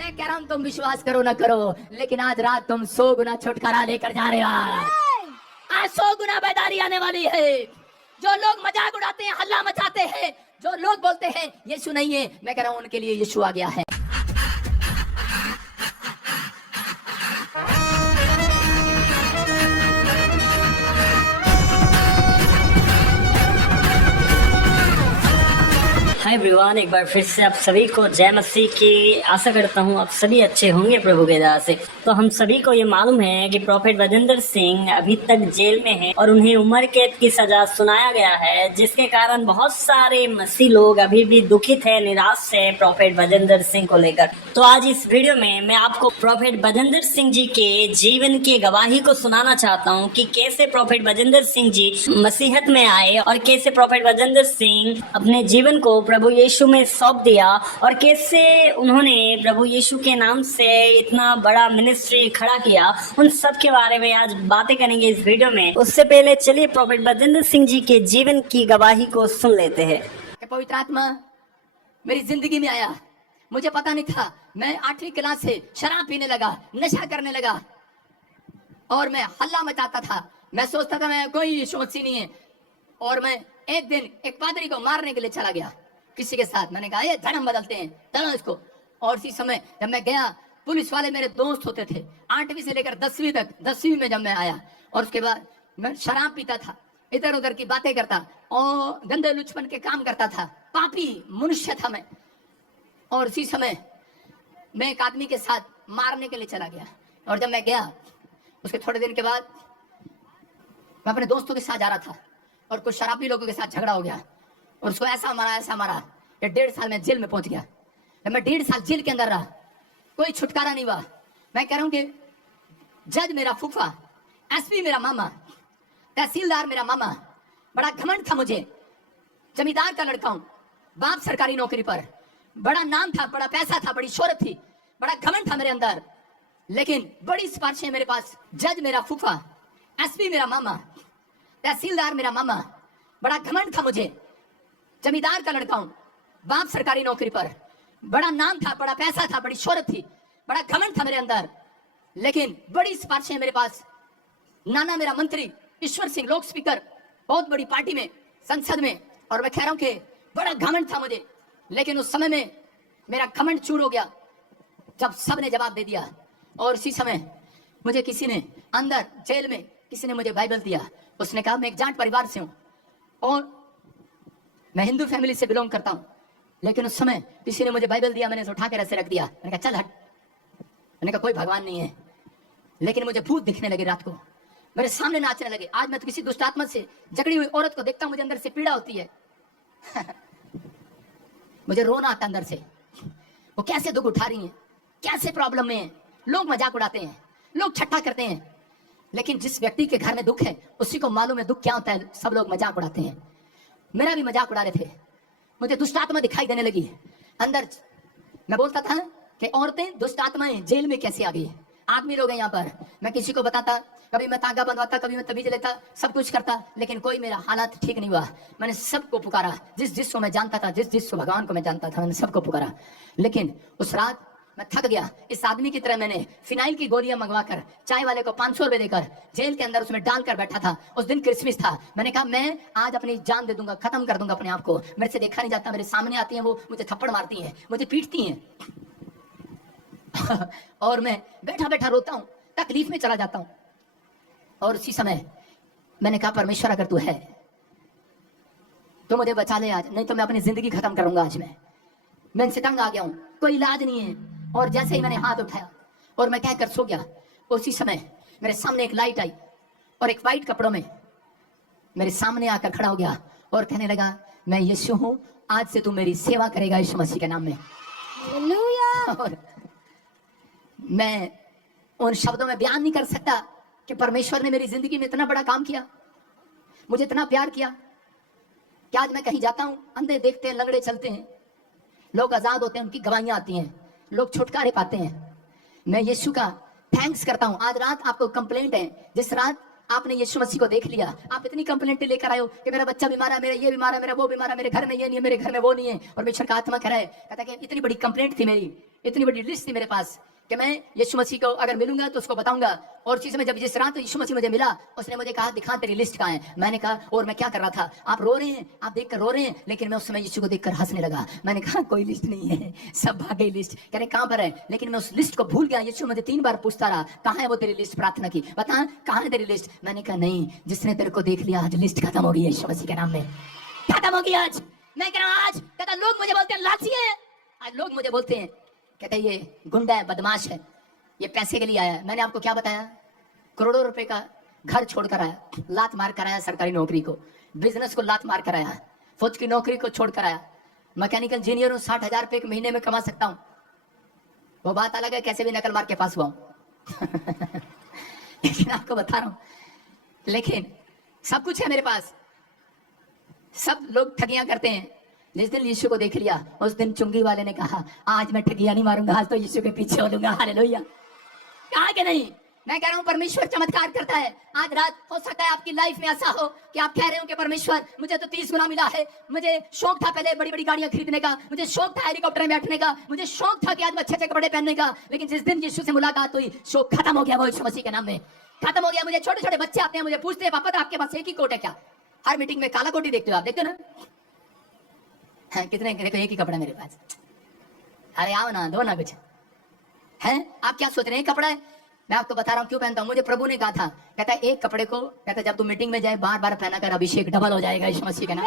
मैं कह रहा हूँ तुम विश्वास करो ना करो, लेकिन आज रात तुम 100 गुना छुटकारा लेकर जा रहे हो। आज 100 गुना बेदारी आने वाली है। जो लोग मजाक उड़ाते हैं, हल्ला मचाते हैं, जो लोग बोलते हैं यीशु नहीं है, मैं कह रहा हूँ उनके लिए यीशु आ गया है। हाय एवरीवन, एक बार फिर से आप सभी को जय मसीह की। आशा करता हूँ आप सभी अच्छे होंगे प्रभु के दया से। तो हम सभी को ये मालूम है कि प्रोफेट वजेंद्र सिंह अभी तक जेल में हैं और उन्हें उम्र कैद की सजा सुनाया गया है, जिसके कारण बहुत सारे मसीह लोग अभी भी दुखित है, निराश है प्रोफेट वजेंद्र सिंह को लेकर। तो आज इस वीडियो में मैं आपको प्रोफेट वजेंद्र सिंह जी के जीवन की गवाही को सुनाना चाहता हूँ कि कैसे प्रोफेट वजेंद्र सिंह जी मसीहत में आए और कैसे प्रोफेट वजेंद्र सिंह अपने जीवन को प्रभु यीशु में सौंप दिया और कैसे उन्होंने प्रभु यीशु के नाम से इतना बड़ा मिनिस्ट्री खड़ा किया। उन सब के बारे में आज बातें करेंगे इस वीडियो में। उससे पहले चलिए प्रोफेट वजेंद्र सिंह जी के जीवन की गवाही को सुन लेते हैं। पवित्र आत्मा मेरी जिंदगी में आया, मुझे पता नहीं था। मैं 8वीं क्लास से शराब पीने लगा, नशा करने लगा और मैं हल्ला मचाता था। मैं सोचता था मैं कोई यीशु मसीह नहीं है। और मैं एक दिन एक पादरी को मारने के लिए चला गया किसी के साथ। मैंने कहा ये धर्म बदलते हैं, चलो इसको। और इसी समय जब मैं गया, पुलिस वाले मेरे दोस्त होते थे 8वीं से लेकर 10वीं तक। 10वीं में जब मैं आया और उसके बाद मैं शराब पीता था, इधर उधर की बातें करता और गंदे लुचपन के काम करता था, पापी मनुष्य था मैं। और इसी समय मैं एक आदमी के साथ मारने के लिए चला गया। और जब मैं गया उसके थोड़े दिन के बाद मैं अपने दोस्तों के साथ जा रहा था और कुछ शराबी लोगों के साथ झगड़ा हो गया और उसको ऐसा मारा ये 1.5 साल में जेल में पहुंच गया। जब मैं 1.5 साल जेल के अंदर रहा, कोई छुटकारा नहीं हुआ। मैं कह रहा हूं कि जज मेरा फूफा, एसपी मेरा मामा, तहसीलदार मेरा मामा, बड़ा घमंड था मुझे। जमींदार का लड़का हूं, बाप सरकारी नौकरी पर, बड़ा नाम था, बड़ा पैसा था, बड़ी शोहरत थी, बड़ा घमंड था मेरे अंदर। लेकिन बड़ी सिफारिशें मेरे पास। जज मेरा फूफा, एसपी मेरा मामा, तहसीलदार मेरा मामा, बड़ा घमंड था मुझे। जमींदार का लड़का हूं, बाप सरकारी नौकरी पर, बड़ा नाम था, बड़ा पैसा था, बड़ी शोहरत थी, बड़ा घमंड था मेरे अंदर। लेकिन बड़ी सिफारिशें मेरे पास। नाना मेरा मंत्री, ईश्वर सिंह लोक स्पीकर, बहुत बड़ी पार्टी में, संसद में। और मैं कह रहा हूं कि बड़ा घमंड था मुझे। लेकिन उस समय में मेरा घमंड चूर हो गया जब सब ने जवाब दे दिया। और इसी समय मुझे किसी ने अंदर जेल में किसी ने मुझे बाइबल दिया। उसने कहा मैं एक जाट परिवार से हूं और मैं हिंदू फैमिली से बिलोंग करता हूं। लेकिन उस समय किसी ने मुझे बाइबल दिया, मैंने उसे उठा कर ऐसे रख दिया। मैंने कहा चल हट। मैंने कहा कोई भगवान नहीं है। लेकिन मुझे भूत दिखने लगे, रात को मेरे सामने नाचने लगे। आज मैं तो किसी दुष्ट आत्मा से जकड़ी हुई औरत को देखता हूं, मुझे अंदर से पीड़ा होती है। मुझे रोना आता अंदर से। वो कैसे दुख उठा रही है, कैसे प्रॉब्लम में है। लोग मजाक उड़ाते हैं, लोग छट्टा करते हैं, लेकिन जिस व्यक्ति के घर में दुख है उसी को मालूम है दुख क्या होता है। सब लोग मजाक उड़ाते हैं, मेरा भी मजाक उड़ा रहे थे। मुझे दुष्ट आत्मा दिखाई देने लगी अंदर। मैं बोलता था कि औरतें दुष्ट आत्माएं जेल में कैसे आ गई, आदमी लोग हैं यहाँ पर। मैं किसी को बताता, कभी मैं तागा बंधवाता, कभी मैं तबीज लेता, सब कुछ करता, लेकिन कोई मेरा हालात ठीक नहीं हुआ। मैंने सबको पुकारा, जिस जिसको मैं जानता था, जिस जिसको भगवान को मैं जानता था, मैंने सबको पुकारा। लेकिन उस रात मैं थक गया। इस आदमी की तरह मैंने फिनाइल की गोलियां मंगवाकर चाय वाले को 500 रुपए देकर जेल के अंदर उसमें डालकर बैठा था। उस दिन क्रिसमस था। मैंने कहा मैं आज अपनी जान दे दूंगा, खत्म कर दूंगा अपने आप को। मेरे से देखा नहीं जाता, मेरे सामने आती हैं, वो मुझे थप्पड़ मारती हैं, मुझे पीटती हैं। और मैं बैठा बैठा रोता हूं, तकलीफ में चला जाता हूं। और उसी समय मैंने कहा परमेश्वर अगर तू है तो मुझे बचा ले आज, नहीं तो मैं अपनी जिंदगी खत्म करूंगा। आज मैं इनसे तंग आ गया हूं, कोई इलाज नहीं है। और जैसे ही मैंने हाथ उठाया और मैं कहकर सो गया, उसी समय मेरे सामने एक लाइट आई और एक वाइट कपड़ों में मेरे सामने आकर खड़ा हो गया और कहने लगा मैं यीशु हूं, आज से तू मेरी सेवा करेगा यीशु मसीह के नाम में। और मैं उन शब्दों में बयान नहीं कर सकता कि परमेश्वर ने मेरी जिंदगी में इतना बड़ा काम किया, मुझे इतना प्यार किया कि आज मैं कहीं जाता हूं, अंधे देखते हैं, लंगड़े चलते हैं, लोग आजाद होते हैं, उनकी गवाहियां आती हैं, लोग छुटकारे पाते हैं। मैं यीशु का थैंक्स करता हूं। आज रात आपको कंप्लेंट है, जिस रात आपने यीशु मसीह को देख लिया, आप इतनी कंप्लेंट लेकर आए हो कि मेरा बच्चा बीमार है, मेरा ये बीमार है, मेरा वो बीमार है, मेरे घर में ये नहीं है, मेरे घर में वो नहीं है। और परमेश्वर का आत्मा कह रहा है, कहता है कि इतनी बड़ी कंप्लेंट थी मेरी, इतनी बड़ी लिस्ट थी मेरे पास कि मैं यीशु मसीह को अगर मिलूंगा तो उसको बताऊंगा। और चीज में जब जिस रात यीशु मसीह मुझे मिला, उसने मुझे कहा दिखा तेरी लिस्ट कहाँ है। मैंने कहा और मैं क्या कर रहा था, आप रो रहे हैं, आप देखकर रो रहे हैं, लेकिन मैं उस समय यीशु को देखकर हंसने लगा। मैंने कहा कोई लिस्ट नहीं है, सब भाग गई लिस्ट। कह रहे कहाँ पर है, लेकिन मैं उस लिस्ट को भूल गया। यीशु मुझे 3 बार पूछता रहा कहाँ है वो तेरी लिस्ट, प्रार्थना की बता कहाँ है तेरी लिस्ट। मैंने कहा नहीं, जिसने तेरे को देख लिया आज लिस्ट खत्म हो गई है, यीशु मसीह के नाम में खत्म हो गई आज। मैं कह रहा हूँ आज, कहता लोग मुझे बोलते हैं लालची है, आज लोग मुझे बोलते हैं, कहते ये गुंडा है, बदमाश है, ये पैसे के लिए आया है। मैंने आपको क्या बताया, करोड़ों रुपए का घर छोड़कर आया, लात मार कर आया, सरकारी नौकरी को, बिजनेस को लात मार कर आया, फौज की नौकरी को छोड़कर आया, मैकेनिकल इंजीनियर हूँ, 60,000 रुपए महीने में कमा सकता हूँ। वो बात अलग है कैसे भी नकल मार के पास हुआ हूँ लेकिन आपको बता रहा हूँ, लेकिन सब कुछ है मेरे पास। सब लोग ठगियां करते हैं। जिस दिन यीशु को देख लिया, उस दिन चुंगी वाले ने कहा आज मैं ठगियां नहीं मारूंगा, आज तो यीशु के पीछे हो लूंगा। हालेलुया, कहा कि नहीं। मैं कह रहा हूं परमेश्वर चमत्कार करता है। आज रात हो सकता है आपकी लाइफ में ऐसा हो कि आप कह रहे हो कि परमेश्वर मुझे तो 30 गुना मिला है, मुझे शौक था पहले बड़ी बड़ी गाड़ियां खरीदने का, मुझे शौक था हेलीकॉप्टर में बैठने का, मुझे शौक था कि आज मैं अच्छे अच्छे कपड़े पहनने का, लेकिन जिस दिन यीशु से मुलाकात हुई शौक खत्म हो गया। वो यीशु मसीह के नाम में खत्म हो गया। मुझे छोटे छोटे बच्चे आते हैं, मुझे पूछते हैं पापा तो आपके पास एक ही कोट है क्या। हर मीटिंग में काला कोट ही देखते हो आप, देखते हो ना। हाँ, कितने देखो एक ही कपड़ा मेरे पास। अरे आओ ना, दो ना कुछ है। आप क्या सोच रहे हैं कपड़ा है। मैं आपको बता रहा हूँ क्यों पहनता हूँ। मुझे प्रभु ने कहा था, कहता है एक कपड़े को, कहता है जब तू मीटिंग में जाए बार बार पहना कर, अभिषेक डबल हो जाएगा यीशु मसीह का नाम।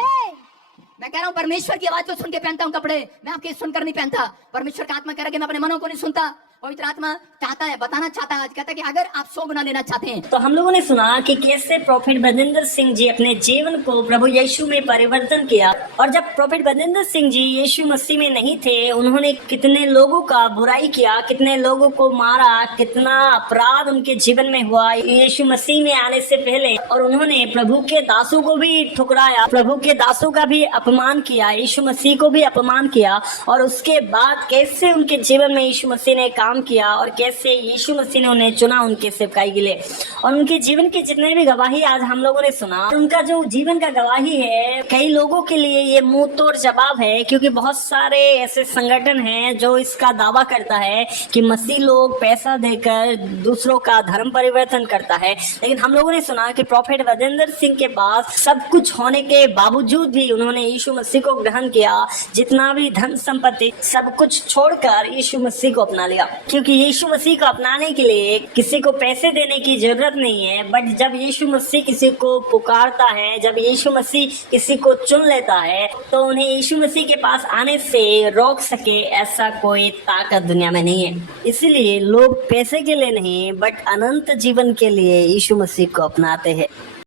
मैं कह रहा हूँ परमेश्वर की आवाज को सुन के पहनता हूँ कपड़े, मैं आपके सुनकर नहीं पहनता। परमेश्वर का आत्मा कह रहा है कि मैं अपने मनों को नहीं सुनता। पवित्र आत्मा चाहता है, बताना चाहता है आज, कहता है कि अगर आप 100 गुना लेना चाहते हैं। तो हम लोगों ने सुना कि कैसे प्रोफेट बजेंद्र सिंह जी अपने जीवन को प्रभु यीशु में परिवर्तन किया। और जब प्रोफेट बजेंद्र सिंह जी यीशु मसीह में नहीं थे, उन्होंने कितने लोगों का बुराई किया, कितने लोगों को मारा, कितना अपराध उनके जीवन में हुआ यीशु मसीह में आने से पहले। और उन्होंने प्रभु के दासों को भी ठुकराया, प्रभु के दासों का भी अपमान किया, यीशु मसीह को भी अपमान किया। और उसके बाद कैसे उनके जीवन में यीशु मसीह ने काम किया और कैसे यीशु मसीह ने उन्हें चुना उनके सेवकाई के लिए। और उनके जीवन की जितने भी गवाही आज हम लोगों ने सुना, उनका जो जीवन का गवाही है कई लोगों के लिए ये मुंह तोड़ जवाब है, क्योंकि बहुत सारे ऐसे संगठन हैं जो इसका दावा करता है कि मसीह लोग पैसा देकर दूसरों का धर्म परिवर्तन करता है। लेकिन हम लोगों ने सुना कि प्रोफेट बजेंद्र सिंह के पास सब कुछ होने के बावजूद भी उन्होंने यीशु मसीह को ग्रहण किया। जितना भी धन संपत्ति सब कुछ छोड़कर यीशु मसीह को अपना लिया, क्योंकि यीशु मसीह को अपनाने के लिए किसी को पैसे देने की जरूरत नहीं है। बट जब यीशु मसीह किसी को पुकारता है, जब यीशु मसीह किसी को चुन लेता है, तो उन्हें यीशु मसीह के पास आने से रोक सके ऐसा कोई ताकत दुनिया में नहीं है। इसीलिए लोग पैसे के लिए नहीं बट अनंत जीवन के लिए यीशु मसीह को अपनाते हैं।